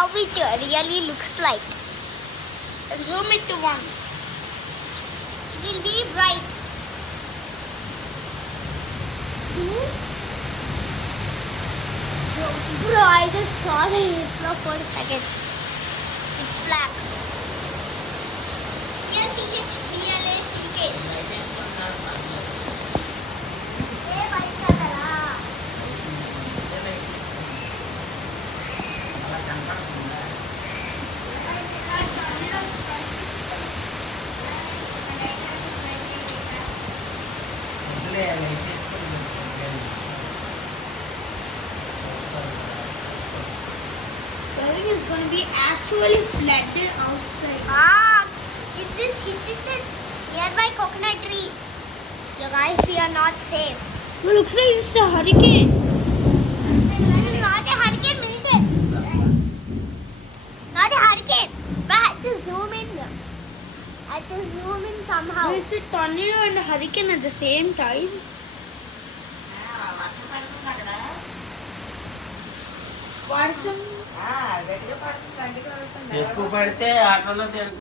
how it really looks like. Zoom it to one. It will be bright. Bro, I just saw the airflow for a second. It's black. Yes, it is BLACK. Hey, white color. Everything is going to be actually flooded outside. It is the nearby coconut tree. You guys, we are not safe. It looks like it's a hurricane. Not a hurricane, Milton. Not a hurricane. But I have to zoom in. I have to zoom in somehow. Is it tornado and a hurricane at the same time? వర్షం ఎక్కువ పడితే ఆటోలో